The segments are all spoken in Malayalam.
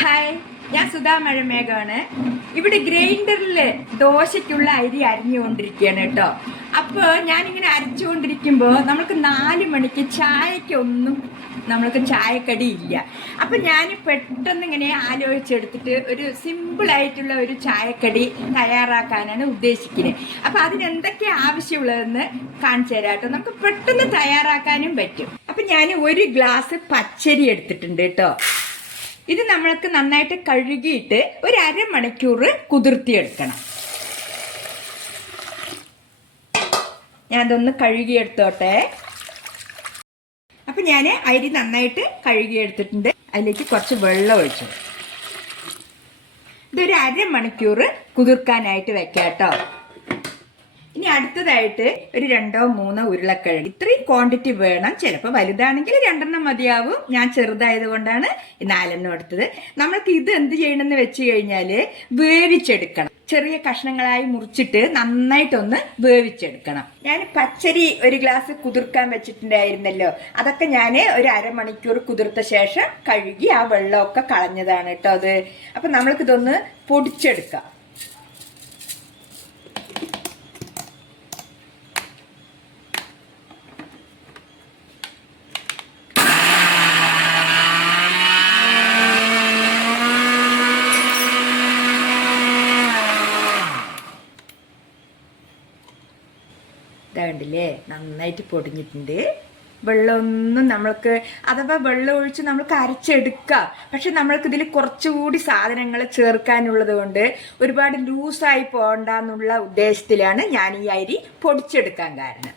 ഹായ് ഞാൻ സുധാ മഴമേഘാണ് ഇവിടെ ഗ്രൈൻഡറിൽ ദോശയ്ക്കുള്ള അരി അരിഞ്ഞുകൊണ്ടിരിക്കുകയാണ് കേട്ടോ. അപ്പോൾ ഞാനിങ്ങനെ അരച്ചുകൊണ്ടിരിക്കുമ്പോൾ നമ്മൾക്ക് നാല് മണിക്ക് ചായക്കൊന്നും നമ്മൾക്ക് ചായക്കടി ഇല്ല. അപ്പം ഞാൻ പെട്ടെന്ന് ഇങ്ങനെ ആലോചിച്ചെടുത്തിട്ട് ഒരു സിമ്പിളായിട്ടുള്ള ഒരു ചായക്കടി തയ്യാറാക്കാനാണ് ഉദ്ദേശിക്കുന്നത്. അപ്പം അതിനെന്തൊക്കെ ആവശ്യമുള്ളതെന്ന് കാണിച്ചു തരാം കേട്ടോ. നമുക്ക് പെട്ടെന്ന് തയ്യാറാക്കാനും പറ്റും. അപ്പം ഞാൻ ഒരു ഗ്ലാസ് പച്ചരി എടുത്തിട്ടുണ്ട് കേട്ടോ. ഇത് നമ്മൾക്ക് നന്നായിട്ട് കഴുകിയിട്ട് ഒരു അരമണിക്കൂർ കുതിർത്തിയെടുക്കണം. ഞാൻ അതൊന്ന് കഴുകിയെടുത്തോട്ടെ. അപ്പം ഞാൻ അരി നന്നായിട്ട് കഴുകിയെടുത്തിട്ടുണ്ട്. അതിലേക്ക് കുറച്ച് വെള്ളം ഒഴിച്ചു. ഇതൊരു അരമണിക്കൂർ കുതിർക്കാനായിട്ട് വെക്കാം കേട്ടോ ഇനി അടുത്തതായിട്ട് ഒരു രണ്ടോ മൂന്നോ ഉരുളക്കിഴങ്ങ്. ഇത്രയും ക്വാണ്ടിറ്റി വേണം. ചിലപ്പോൾ വലുതാണെങ്കിൽ രണ്ടെണ്ണം മതിയാവും. ഞാൻ ചെറുതായത് കൊണ്ടാണ് നാലെണ്ണം എടുത്തത്. നമ്മൾക്ക് ഇത് എന്ത് ചെയ്യണമെന്ന് വെച്ച് കഴിഞ്ഞാൽ വേവിച്ചെടുക്കണം. ചെറിയ കഷ്ണങ്ങളായി മുറിച്ചിട്ട് നന്നായിട്ടൊന്ന് വേവിച്ചെടുക്കണം. ഞാൻ പച്ചരി ഒരു ഗ്ലാസ് കുതിർക്കാൻ വെച്ചിട്ടുണ്ടായിരുന്നല്ലോ. അതൊക്കെ ഞാൻ ഒരു അരമണിക്കൂർ കുതിർത്ത ശേഷം കഴുകി ആ വെള്ളമൊക്കെ കളഞ്ഞതാണ് കേട്ടോ അത്. അപ്പം നമ്മൾക്കിതൊന്ന് പൊടിച്ചെടുക്കാം. ഇതാണ്ടില്ലേ നന്നായിട്ട് പൊടിഞ്ഞിട്ടുണ്ട്. വെള്ളമൊന്നും നമ്മൾക്ക് അഥവാ വെള്ളം ഒഴിച്ച് നമ്മൾക്ക് അരച്ചെടുക്കാം പക്ഷെ നമ്മൾക്ക് ഇതിൽ കുറച്ചുകൂടി സാധനങ്ങൾ ചേർക്കാനുള്ളത് കൊണ്ട് ഒരുപാട് ലൂസായി പോകണ്ടെന്നുള്ള ഉദ്ദേശത്തിലാണ് ഞാൻ ഈ അരി പൊടിച്ചെടുക്കാൻ കാരണം.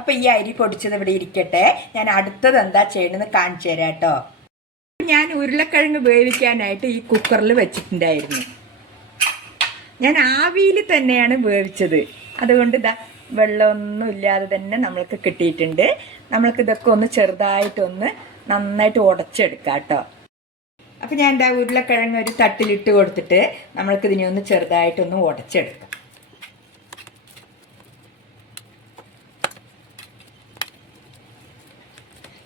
അപ്പൊ ഈ അരി പൊടിച്ചത് ഇവിടെ ഇരിക്കട്ടെ. ഞാൻ അടുത്തത് എന്താ ചെയ്യണമെന്ന് കാണിച്ചു തരാം കേട്ടോ. ഞാൻ ഉരുളക്കിഴങ്ങ് വേവിക്കാനായിട്ട് ഈ കുക്കറിൽ വെച്ചിട്ടുണ്ടായിരുന്നു. ഞാൻ ആവിയിൽ തന്നെയാണ് വേവിച്ചത്. അതുകൊണ്ട് ഇതാ വെള്ളമൊന്നും ഇല്ലാതെ തന്നെ നമ്മൾക്ക് കിട്ടിയിട്ടുണ്ട്. നമ്മൾക്ക് ഇതൊക്കെ ഒന്ന് ചെറുതായിട്ടൊന്ന് നന്നായിട്ട് ഉടച്ചെടുക്കാം കേട്ടോ. അപ്പം ഞാൻ എന്താ ഉരുളക്കിഴങ്ങ് ഒരു തട്ടിലിട്ട് കൊടുത്തിട്ട് നമ്മൾക്ക് ഇതിനെ ഒന്ന് ചെറുതായിട്ടൊന്ന് ഉടച്ചെടുക്കാം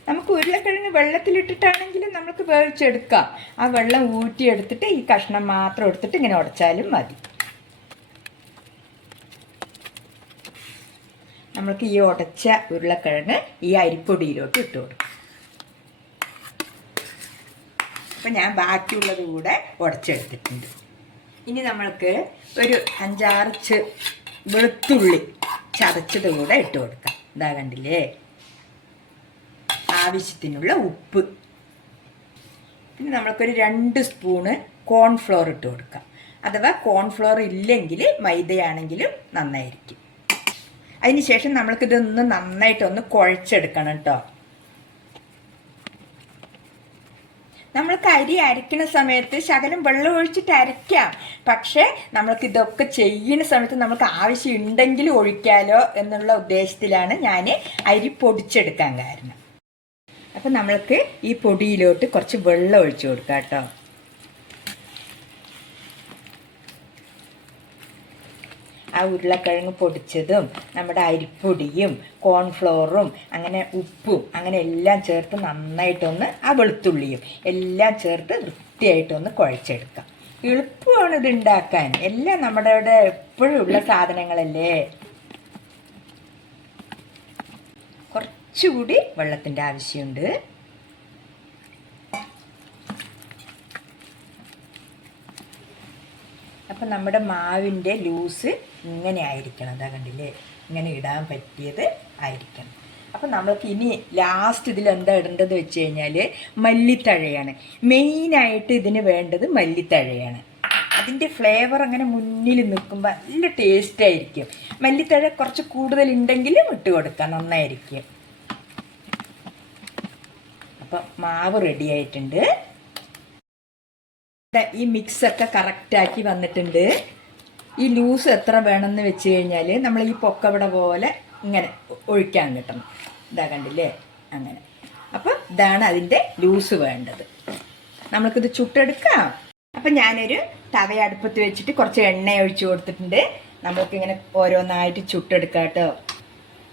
നമുക്ക് ഉരുളക്കിഴങ്ങ് വെള്ളത്തിലിട്ടിട്ടാണെങ്കിലും നമുക്ക് വേവിച്ചെടുക്കാം. ആ വെള്ളം ഊറ്റിയെടുത്തിട്ട് ഈ കഷ്ണം മാത്രം എടുത്തിട്ട് ഇങ്ങനെ ഉടച്ചാലും മതി. നമ്മൾക്ക് ഈ ഉടച്ച ഉരുളക്കിഴങ്ങ് ഈ അരിപ്പൊടിയിലോട്ട് ഇട്ട് കൊടുക്കും. അപ്പം ഞാൻ ബാക്കിയുള്ളത് കൂടെ ഉടച്ചെടുത്തിട്ടുണ്ട്. ഇനി നമ്മൾക്ക് ഒരു അഞ്ചാറ് വെളുത്തുള്ളി ചതച്ചത് കൂടെ ഇട്ട് കൊടുക്കാം. ഇതാ കണ്ടില്ലേ? ആവശ്യത്തിനുള്ള ഉപ്പ്. പിന്നെ നമ്മൾക്കൊരു രണ്ട് സ്പൂണ് കോൺഫ്ലോർ ഇട്ട് കൊടുക്കാം. അഥവാ കോൺഫ്ലോർ ഇല്ലെങ്കിൽ മൈദയാണെങ്കിലും നന്നായിരിക്കും. അതിനുശേഷം നമ്മൾക്കിതൊന്ന് നന്നായിട്ടൊന്ന് കുഴച്ചെടുക്കണം കേട്ടോ നമ്മൾക്ക് അരി അരയ്ക്കുന്ന സമയത്ത് ശകലം വെള്ളം ഒഴിച്ചിട്ട് അരയ്ക്കാം. പക്ഷേ നമ്മൾക്ക് ഇതൊക്കെ ചെയ്യുന്ന സമയത്ത് നമുക്ക് ആവശ്യം ഉണ്ടെങ്കിൽ ഒഴിക്കാലോ എന്നുള്ള ഉദ്ദേശത്തിലാണ് ഞാൻ അരി പൊടിച്ചെടുക്കാൻ കാരണം. അപ്പം നമ്മൾക്ക് ഈ പൊടിയിലോട്ട് കുറച്ച് വെള്ളം ഒഴിച്ചു കൊടുക്കാം കേട്ടോ. ആ ഉരുളക്കിഴങ്ങ് പൊടിച്ചതും നമ്മുടെ അരിപ്പൊടിയും കോൺഫ്ലോറും അങ്ങനെ ഉപ്പും അങ്ങനെ എല്ലാം ചേർത്ത് നന്നായിട്ടൊന്ന് ആ വെളുത്തുള്ളിയും എല്ലാം ചേർത്ത് വൃത്തിയായിട്ടൊന്ന് കുഴച്ചെടുക്കാം. എളുപ്പമാണ് ഇത് ഉണ്ടാക്കാൻ. എല്ലാം നമ്മുടെ ഇവിടെ എപ്പോഴും ഉള്ള സാധനങ്ങളല്ലേ? കുറച്ചുകൂടി വെള്ളത്തിന്റെ ആവശ്യമുണ്ട്. അപ്പം നമ്മുടെ മാവിന്റെ ലൂസ് ഇങ്ങനെ ആയിരിക്കണം. അതാ കണ്ടില്ലേ? ഇങ്ങനെ ഇടാൻ പറ്റിയത് ആയിരിക്കണം. അപ്പം നമ്മൾക്ക് ഇനി ലാസ്റ്റ് ഇതിൽ എന്താ ഇടേണ്ടത് വെച്ച് കഴിഞ്ഞാൽ മല്ലിത്തഴയാണ്. മെയിനായിട്ട് ഇതിന് വേണ്ടത് മല്ലിത്തഴയാണ്. അതിന്റെ ഫ്ലേവർ അങ്ങനെ മുന്നിൽ നിൽക്കുമ്പോൾ നല്ല ടേസ്റ്റ് ആയിരിക്കും. മല്ലിത്തഴ കുറച്ച് കൂടുതൽ ഉണ്ടെങ്കിൽ ഇട്ട് കൊടുക്കാം. നന്നായിരിക്കും. അപ്പം മാവ് റെഡി ആയിട്ടുണ്ട്. ഈ മിക്സൊക്കെ കറക്റ്റാക്കി വന്നിട്ടുണ്ട്. ഈ ലൂസ് എത്ര വേണമെന്ന് വെച്ച് കഴിഞ്ഞാൽ നമ്മൾ ഈ പൊക്കവട പോലെ ഇങ്ങനെ ഒഴിക്കാൻ കിട്ടണം. ഇതാ കണ്ടില്ലേ? അങ്ങനെ. അപ്പം ഇതാണ് അതിന്റെ ലൂസ് വേണ്ടത്. നമ്മൾക്കിത് ചുട്ടെടുക്കാം. അപ്പം ഞാനൊരു തവ അടുപ്പത്ത് വെച്ചിട്ട് കുറച്ച് എണ്ണ ഒഴിച്ചു കൊടുത്തിട്ടുണ്ട്. നമ്മൾക്കിങ്ങനെ ഓരോന്നായിട്ട് ചുട്ടെടുക്കാം കേട്ടോ.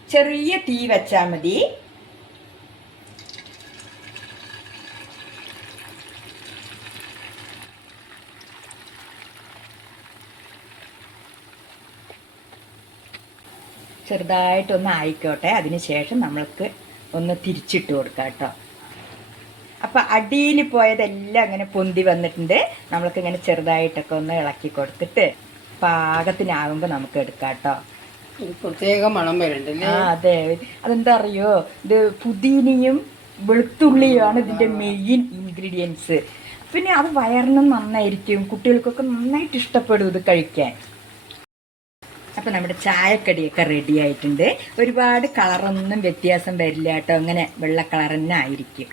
ചെറിയ തീ വെച്ചാൽ മതി. ചെറുതായിട്ടൊന്ന് ആയിക്കോട്ടെ അതിനുശേഷം നമ്മൾക്ക് ഒന്ന് തിരിച്ചിട്ട് കൊടുക്കാം കേട്ടോ. അപ്പം അടിയിൽ പോയതെല്ലാം അങ്ങനെ പൊന്തി വന്നിട്ടുണ്ട്. നമ്മൾക്ക് ഇങ്ങനെ ചെറുതായിട്ടൊക്കെ ഒന്ന് ഇളക്കി കൊടുത്തിട്ട് പാകത്തിനാകുമ്പോൾ നമുക്ക് എടുക്കാം കേട്ടോ. പ്രത്യേക മണം വരണ്ടല്ലേ? ആ അതെ. അതെന്താ അറിയോ ഇത് പുതിനയും വെളുത്തുള്ളിയുമാണ് ഇതിന്റെ മെയിൻ ഇൻഗ്രീഡിയൻസ്. പിന്നെ അത് വയറിനും നന്നായിരിക്കും. കുട്ടികൾക്കൊക്കെ നന്നായിട്ട് ഇഷ്ടപ്പെടും ഇത് കഴിക്കാൻ. അപ്പൊ നമ്മുടെ ചായക്കടിയൊക്കെ റെഡി ആയിട്ടുണ്ട്. ഒരുപാട് കളറൊന്നും വ്യത്യാസം വരില്ല കേട്ടോ. അങ്ങനെ വെള്ള കളർ തന്നെ ആയിരിക്കും.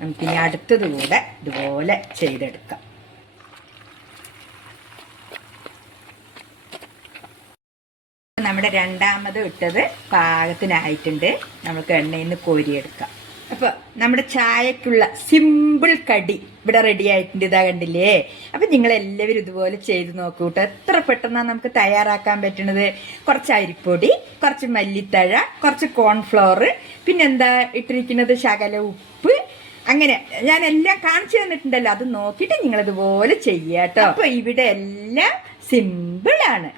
നമുക്കിനി അടുത്തത് കൂടെ ഇതുപോലെ ചെയ്തെടുക്കാം. നമ്മുടെ രണ്ടാമത് ഇട്ടത് പാകത്തിനായിട്ടുണ്ട്. നമുക്ക് എണ്ണയിൽ നിന്ന് കോരിയെടുക്കാം. അപ്പൊ നമ്മുടെ ചായക്കുള്ള സിമ്പിൾ കടി ഇവിടെ റെഡി ആയിട്ടുണ്ട്. ഇതാ കണ്ടില്ലേ? അപ്പൊ നിങ്ങൾ എല്ലാവരും ഇതുപോലെ ചെയ്ത് നോക്കൂട്ടോ എത്ര പെട്ടെന്നാണ് നമുക്ക് തയ്യാറാക്കാൻ പറ്റുന്നത് കുറച്ച് അരിപ്പൊടി കുറച്ച് മല്ലിത്തഴ കുറച്ച് കോൺഫ്ലവർ പിന്നെന്താ ഇട്ടിരിക്കുന്നത്? ശകല ഉപ്പ്. അങ്ങനെ ഞാൻ എല്ലാം കാണിച്ചു തന്നിട്ടുണ്ടല്ലോ. അത് നോക്കിയിട്ട് നിങ്ങൾ ഇതുപോലെ ചെയ്യാട്ടോ അപ്പൊ ഇവിടെ എല്ലാം സിമ്പിൾ ആണ്.